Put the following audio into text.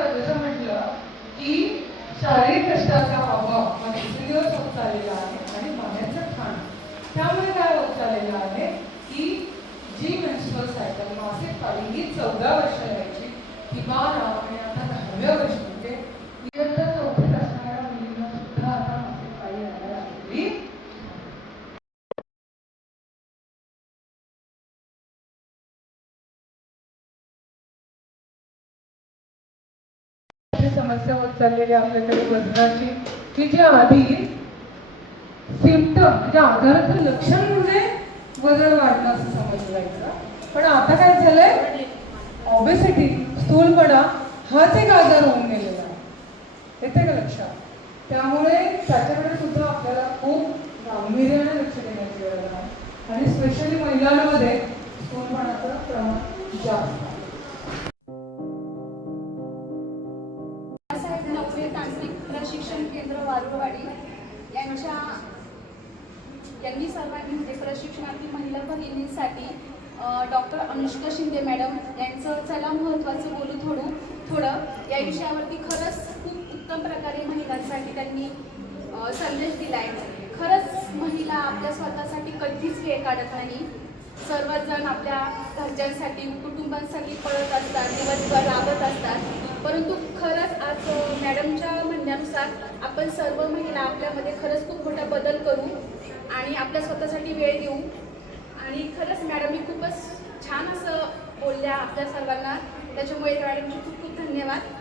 म्हणजे जसं म्हटलं की शारीरिक कष्टाचा अभाव स्त्रीवर चाललेला आहे आणि बाहेरचं खाण त्यामुळे काय होत चाललेलं आहे की जी मेन्स्ट्रुअल सायकल मासिक पाळी ही चौदा वर्ष आहे. समस्या होत चाललेली आहे आपल्याकडे वजनाची की जी आधी सिमटम म्हणजे आजाराचं लक्षण म्हणजे वजन वाढणं असं समजलं जायचं. पण आता काय झालंय? ऑबेसिटी स्थूलपणा हाच एक आजार होऊन गेलेला आहे. येते का लक्षात? त्यामुळे त्याच्याकडे सुद्धा आपल्याला खूप गांभीर्याने लक्ष देण्याची गरज आहे. आणि स्पेशली महिलांमध्ये स्थूलपणाचं प्रमाण जास्त आहे तांत्रिक प्रशिक्षण केंद्र वारुळवाडी यांच्या यांनी सर्वांनी म्हणजे प्रशिक्षणार्थी महिला भगिनींसाठी डॉक्टर अनुष्का शिंदे मॅडम यांचं चला महत्त्वाचं बोलू थोडं थोडं. या विषयावरती खरंच खूप उत्तम प्रकारे महिलांसाठी त्यांनी संदेश दिला आहे खरंच महिला आपल्या स्वतःसाठी कधीच वेळ काढत नाही. सर्वजण आपल्या घरच्यांसाठी कुटुंबांसाठी पळत असतात दिवसभर राबत असतात. परंतु खरंच आज मॅडमच्या म्हणण्यानुसार आपण सर्व महिला आपल्यामध्ये खरंच खूप मोठा बदल करू आणि आपल्या स्वतःसाठी वेळ देऊ. आणि खरंच मॅडम मी खूपच छान असं बोलल्या आपल्या सर्वांना. त्याच्यामुळे मॅडमचे खूप खूप धन्यवाद.